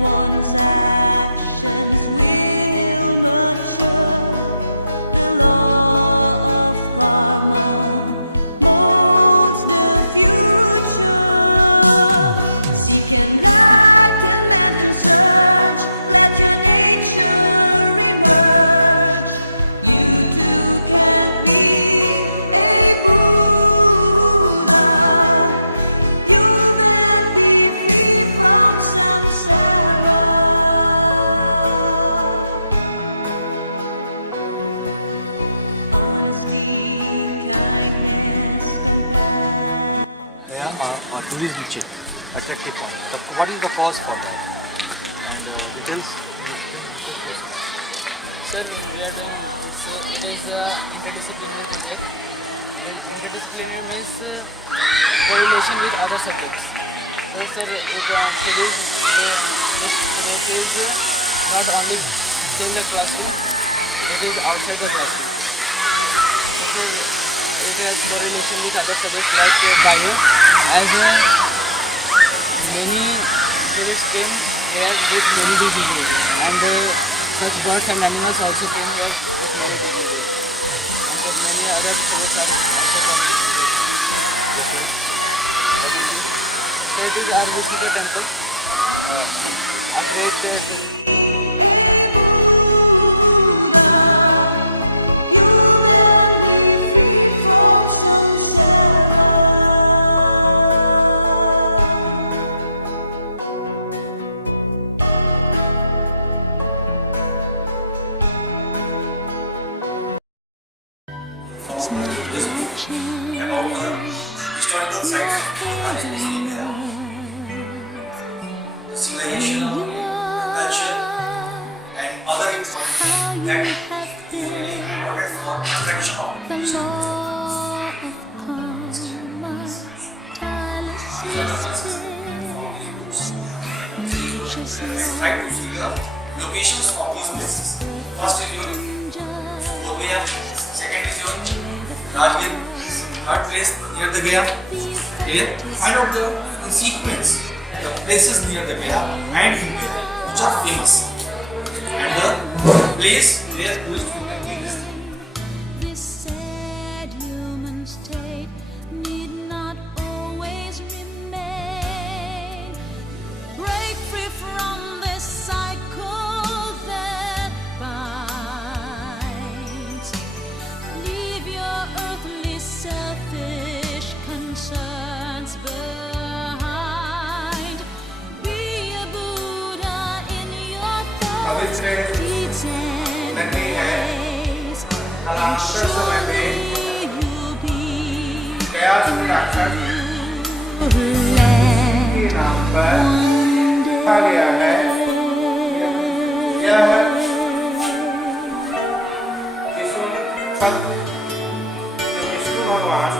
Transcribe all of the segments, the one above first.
one's actions will mature. The law of karma molds the future. Seek enlightenment and search. Let your nature emerge. You too can be a Buddha. You then be free from samsara. Honesty, kindness, compassion. Tourism chic, attractive point. What is the cause for that? And details? Sir, we are doing it is interdisciplinary project. Interdisciplinary means correlation with other subjects. So, sir, it is not only in the classroom, it is outside the classroom. It has correlation with other subjects like bio, as many students came here with many diseases, and such birds and animals also came here. So many other sports are also that is our Mahabodhi temple. A great A Buddha, you then be free from samsara. About the historical sites of India, civilization, culture, and other information that is really important for instruction of try to see the locations of these places. First is your BODHGAYA, second is your Rajgir, third place near the Gaya. Find out the in sequence the places near the Gaya and in Gaya which are famous, and the place where you will frequently visit. This sad human state need not always remain. Break free from this cycle that binds. Leave your earthly selfish concerns behind. Be a Buddha in your thoughts, deeds, and ways. कालांतर समय में You'll be गया सूत्राक्षर के नाम पर लिखा गया है। यह विष्णु भगवान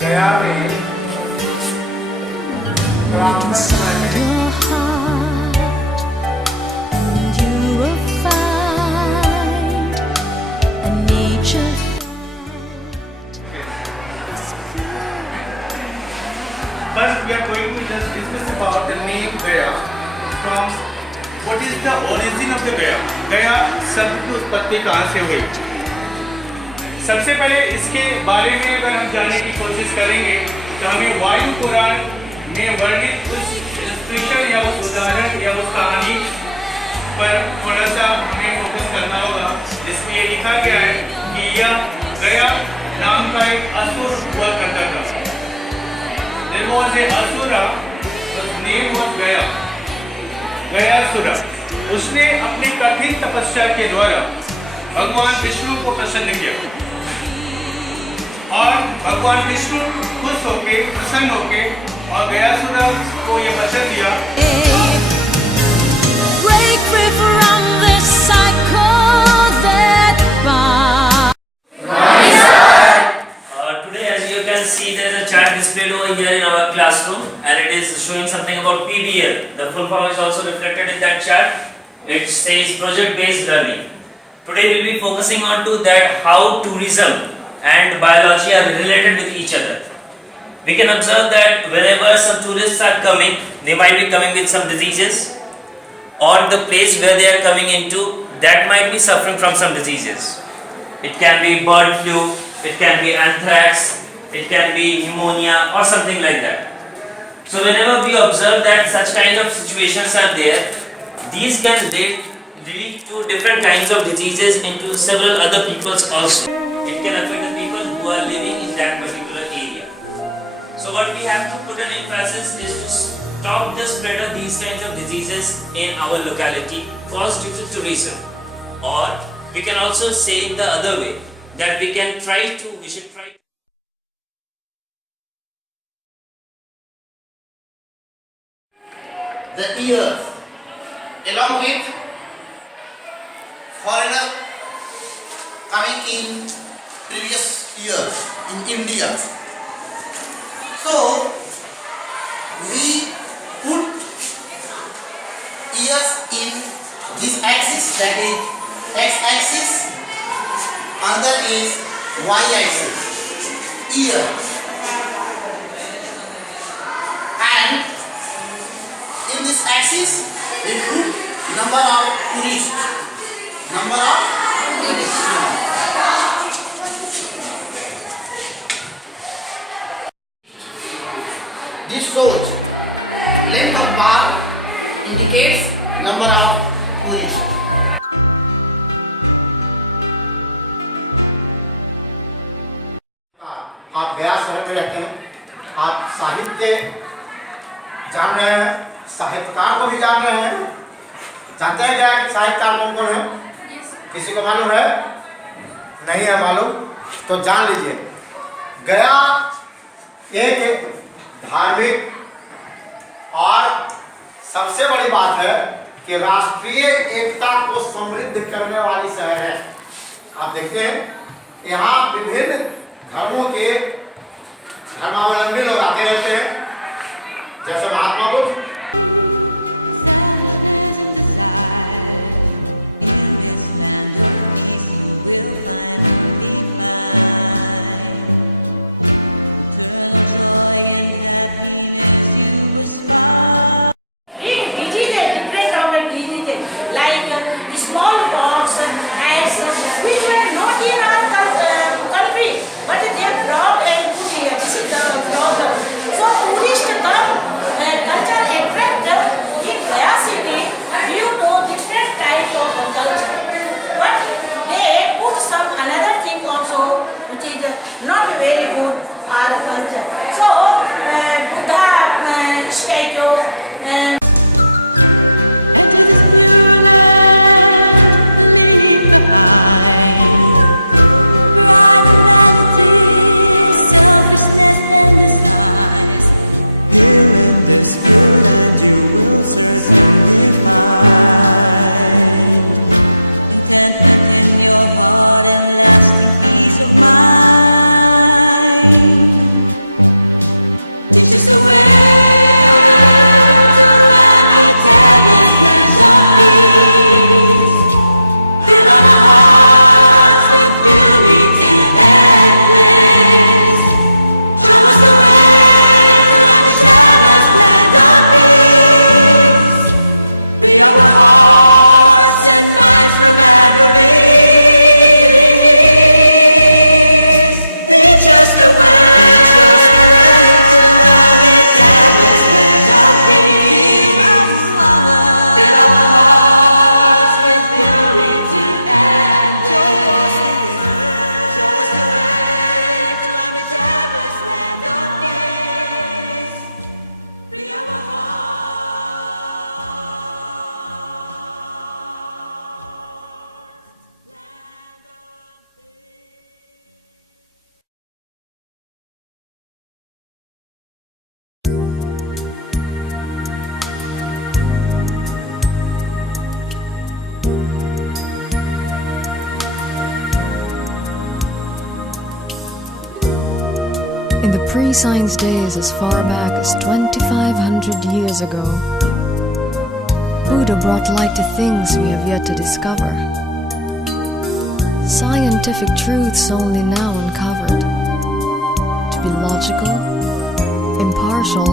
गया में कालांतर समय में your heart, and you will find a nature First, we are going to just discuss about the name Gaya. From what is the origin of the Gaya? Gaya शब्द की उत्पत्ति कहाँ से हुई? सबसे पहले इसके बारे में अगर हम जानने की कोशिश करेंगे तो हमें वायु पुराण में वर्णित उस स्पेशल या उस उदाहरण या उस कहानी पर थोड़ा सा हमें फोकस करना होगा, जिसमें ये लिखा गया है कि यह गया नाम का एक असुर हुआ करता था। There was a asura, whose name was Gaya. गयासुरा। उसने अपनी कठिन तपस्या के द्वारा भगवान विष्णु को प्रसन्न किया और भगवान विष्णु खुश होके प्रसन्न होके और गयासुरा को यह वचन दिया। break free from this cycle that binds. Today, as you can see, there is a chart displayed over here in our classroom, and it is showing something about PBL. The full form is also reflected in that chart. It says project-based learning. Today, we will be focusing on to that how tourism and biology are related with each other. We can observe that whenever some tourists are coming, they might be coming with some diseases, or the place where they are coming into, that might be suffering from some diseases. It can be bird flu, it can be anthrax, it can be pneumonia or something like that. So whenever we observe that such kind of situations are there, these can lead to different kinds of diseases into several other peoples also. It can affect the people who are living in that particular area. So what we have to put an emphasis is to stop the spread of these kinds of diseases in our locality caused due to tourism. Or we can also say in the other way that we should try the years along with foreigner coming in previous years in India. So we put years in this axis, that is x-axis, another is y-axis, year, and in this axis we put number of tourists. This shows length of bar indicates number of tourists. आप गया शहर में रहते हैं, आप साहित्य जान रहे हैं, साहित्यकार को भी जान रहे हैं। जानते हैं क्या साहित्यकार कौन कौन है? किसी को मालूम है? नहीं है मालूम? तो जान लीजिए। गया एक धार्मिक और सबसे बड़ी बात है कि राष्ट्रीय एकता को समृद्ध करने वाली शहर है। आप देखते हैं यहाँ विभिन्न धर्मों के धर्मावलंबी लोग आते रहते हैं, जैसे Mahatma Buddha. Selfishness and desire. In this land of peace you will finally find eternal joy and happiness you aspire. Diseases, different kind of diseases, like smallpox, as which were not in our country, but they are brought and put here. This is the problem. So tourists come, culture attract in Gaya city due to different type of culture. But they put some another thing also, which is not very good our culture. So Buddha statue and Enter this pure land, leave behind pride and vanity, selfishness and desires. Here in this pure land you will certainly find Contentment in your heart and lasting peace of mind. Teach us the way to Amitabha's land of peace. Fill our hearts with purity and bliss. Show us the way to Amitabha's land of peace. Free our hearts and minds from avarice. Teach us the way. Amitabha's land of peace. Fill our hearts with purity and bliss. Show us the way to Amitabha's land of peace. Free our hearts. Land of In the pre-science days as far back as 2500 years ago, Buddha brought light to things we have yet to discover. Scientific truths only now uncovered. To be logical, impartial,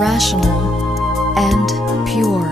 rational, and pure.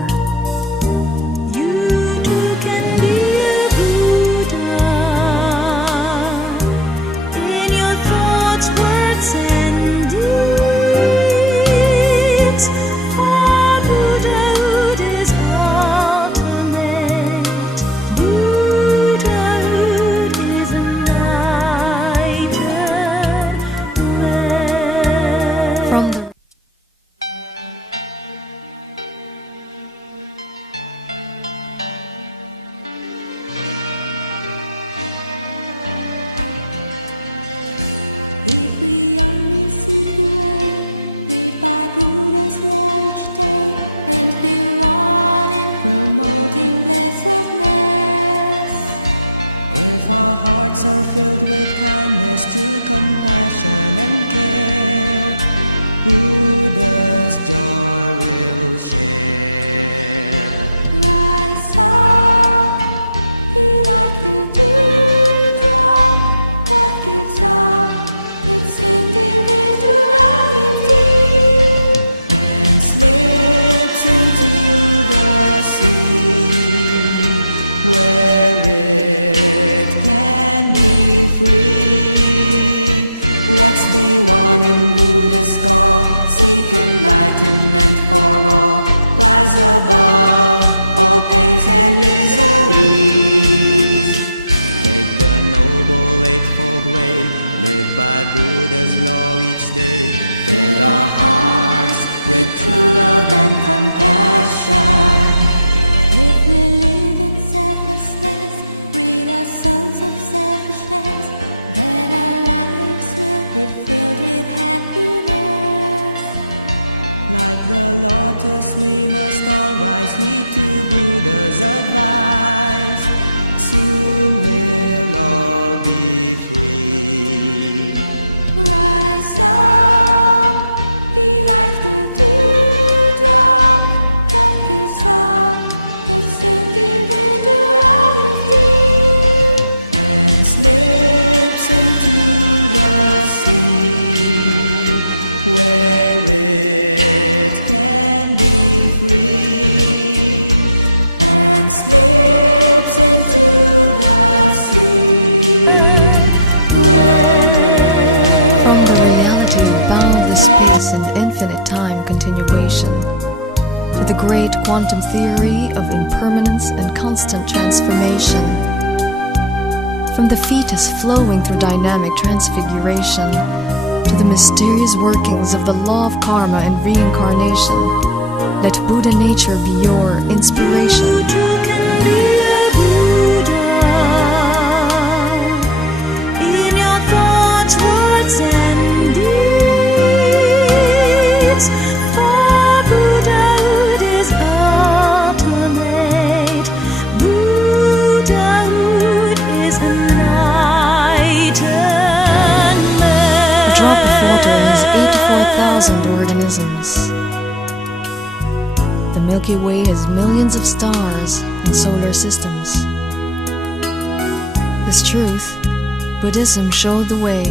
if our hearts are filled with kindness, true compassion and care, Buddha's joy will share. Rise up, be like the dewdrop that gives up its individuality and slips into the sea, where it can be free. Let's be one in Buddha's call, seek enlightenment for all, rise above all pains and miseries. Take the noble eightfold way, live by Buddha's law each day. Fill our hearts with true love and compassion. If we live in selflessness, rid our souls of selfishness, then our lives will be filled with happiness. Like the lotus we must all rise, heed to Buddha's advice. Soon we'll all be free. Rise up, be like the dewdrop that gives up its individuality and slips into the sea, where it can be free, and slips into the sea, where From the reality of boundless space and infinite time continuation, to the great quantum theory of impermanence and constant transformation, from the fetus flowing through dynamic transfiguration, to the mysterious workings of the law of karma and reincarnation, let Buddha nature be your inspiration. in your thoughts, words, and deeds. For Buddhahood is ultimate. Buddhahood is enlightenment. A drop of water has 84,000 organisms. The Milky Way has millions of stars and solar systems. This truth, Buddhism showed the way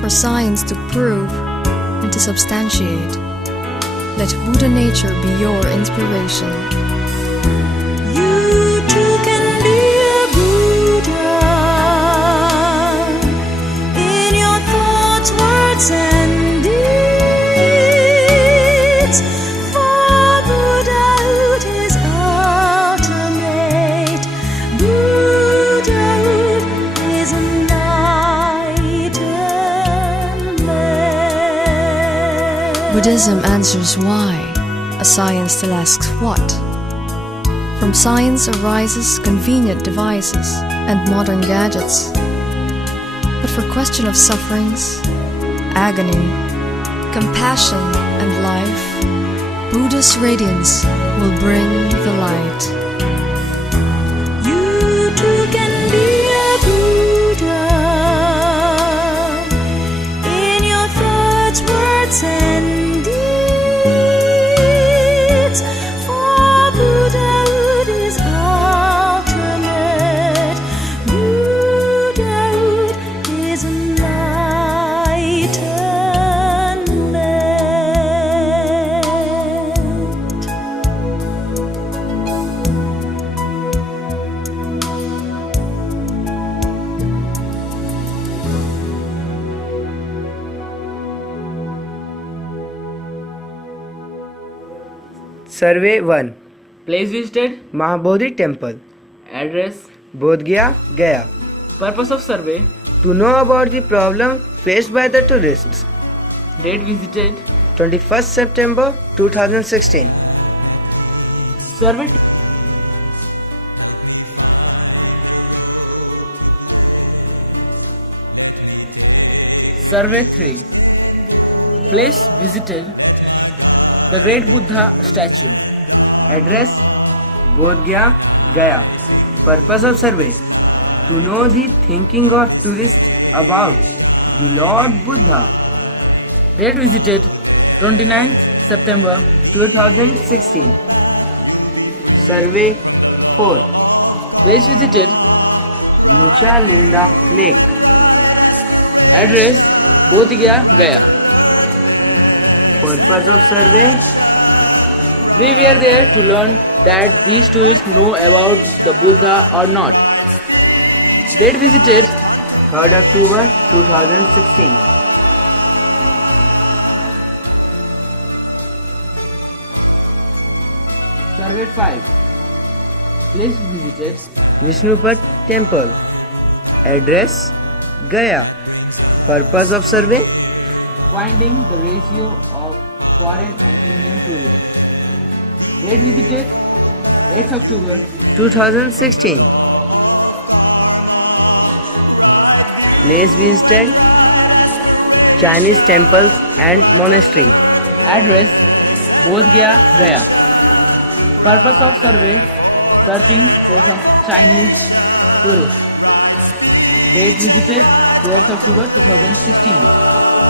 for science to prove and to substantiate. Let Buddha nature be your inspiration. You too can be a Buddha in your thoughts, words, and deeds. For Buddhahood is ultimate. Buddhahood is enlightenment. Buddhism answers why, a science still asks what. From science arises convenient devices and modern gadgets. But for question of sufferings, agony, compassion, and life, Buddha's radiance will bring the light. You too can be a Buddha in your thoughts, words, and deeds. For Buddhahood is ultimate. Buddhahood is enlightenment. Survey 1. Place visited, Mahabodhi Temple, address, BODHGAYA, Gaya. purpose of survey, To know about the problem faced by the tourists. date visited, 21st September 2016. survey, Help me find the road to bliss. Let me take Survey refuge in Buddha. place visited, Let my The guide Great be Buddha truth statue. and Dharma. Address, BODHGAYA, Gaya. Purpose of service. You know the thinking of tourists about Lord Buddha. Date visited 29 September 2016. Survey from the law 4. of Place visited. right view and right aspiration, BODHGAYA, right Gaya. alertness and right action, We were there to learn that each tourist know about the Buddha or not. right speech Date and right visited. contemplation. Survey 5. Place visited. Vishnupat Temple. Address Gaya. Purpose of survey. Finding the ratio of You'll be free 2016. from the law of karma, right view Place visited. and right aspiration, Chinese temples and right monastery. alertness and BODHGAYA, right Gaya. action, right effort and right vocation, right speech and right contemplation.